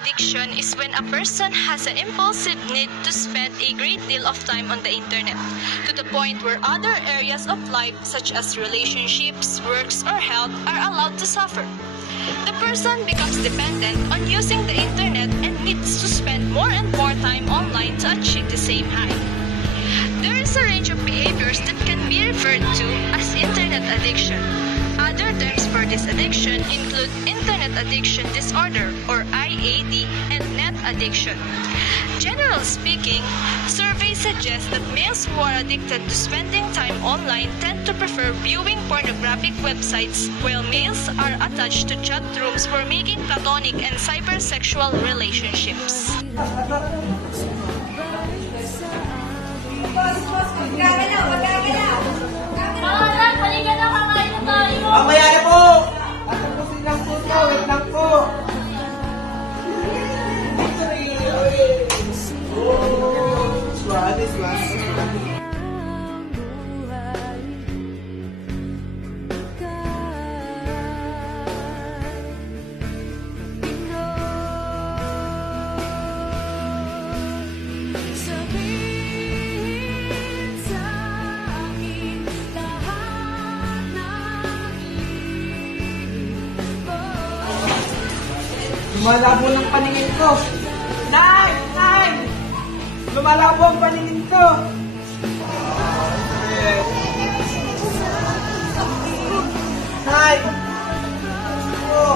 addiction is when a person has an impulsive need to spend a great deal of time on the internet, to the point where other areas of life such as relationships, works, or health are allowed to suffer. The person becomes dependent on using the internet and needs to spend more and more time online to achieve the same high. There is a range of behaviors that can be referred to as internet addiction. Other terms for this addiction include internet addiction disorder or IAD and net addiction. Generally speaking, surveys suggest that males who are addicted to spending time online tend to prefer viewing pornographic websites, while males are attached to chat rooms for making platonic and cybersexual relationships. Mamaya na po! Tatapusin lang po ito. Wait lang po. Swade, swade. Lumalabo ng paningin ko. Nay! Nay! Lumalabo ang paningin ko. Nay! Oh!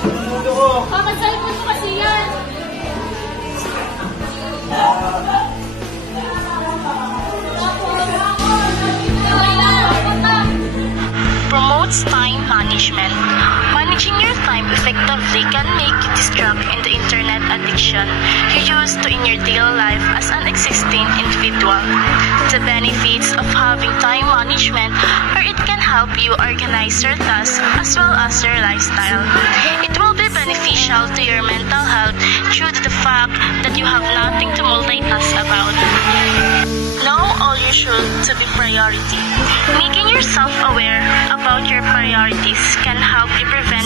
Tumulo ko. Kakasalpon mo kasi yan. Promotes time management. Managing your time effectively can make you distract in the internet addiction you use to in your daily life as an existing individual. The benefits of having time management are it can help you organize your tasks as well as your lifestyle. It will be beneficial to your mental health due to the fact that you have nothing to multitask about. Know all you should to be priority. Making yourself aware about your priorities can help you prevent